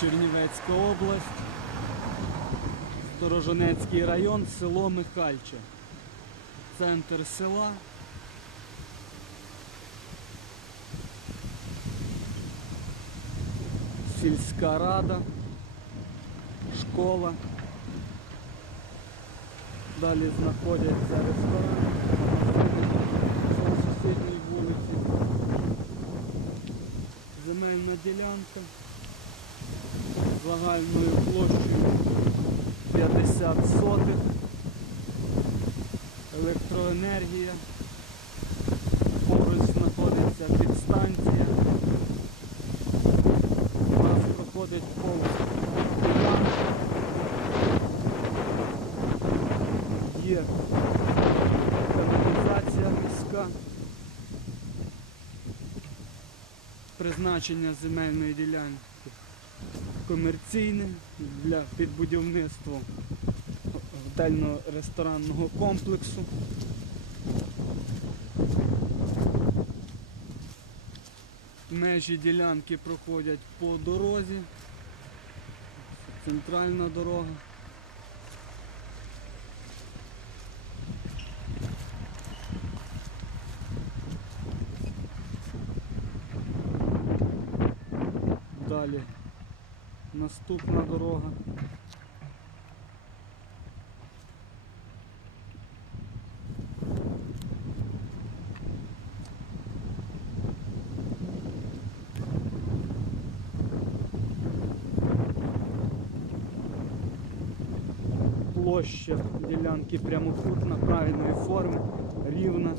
Чернівецька область, Сторожонецький район, село Михальче. Центр села. Сільська рада, школа. Далі знаходяться ресторани на сусідній вулиці. Земельна ділянка загальною площею 50 сотих. Електроенергія. Поруч знаходиться підстанція. У нас проходить повз. Є каналізація міська. Призначення земельної ділянки комерційне для під будівництво готельно-ресторанного комплексу. Межі ділянки проходять по дорозі. Центральна дорога. Далі наступна дорога. Площа ділянки прямокутна, правильної форми, рівна.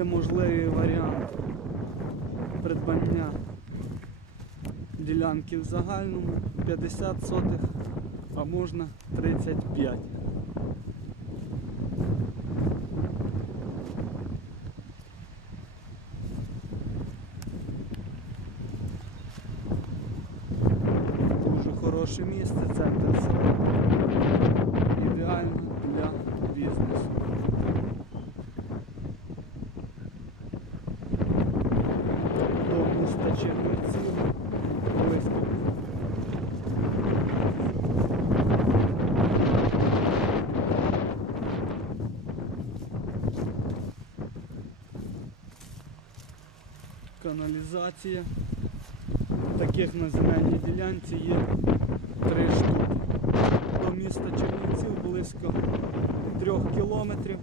Є можливий варіант придбання ділянки в загальному 50 сотих, а можна 35. Дуже хороше місце, центр села. Ідеально для бізнесу. до міста Чернівців близько. Каналізація. Таких на земельній ділянці є три штуки. До міста Чернівців близько трьох кілометрів.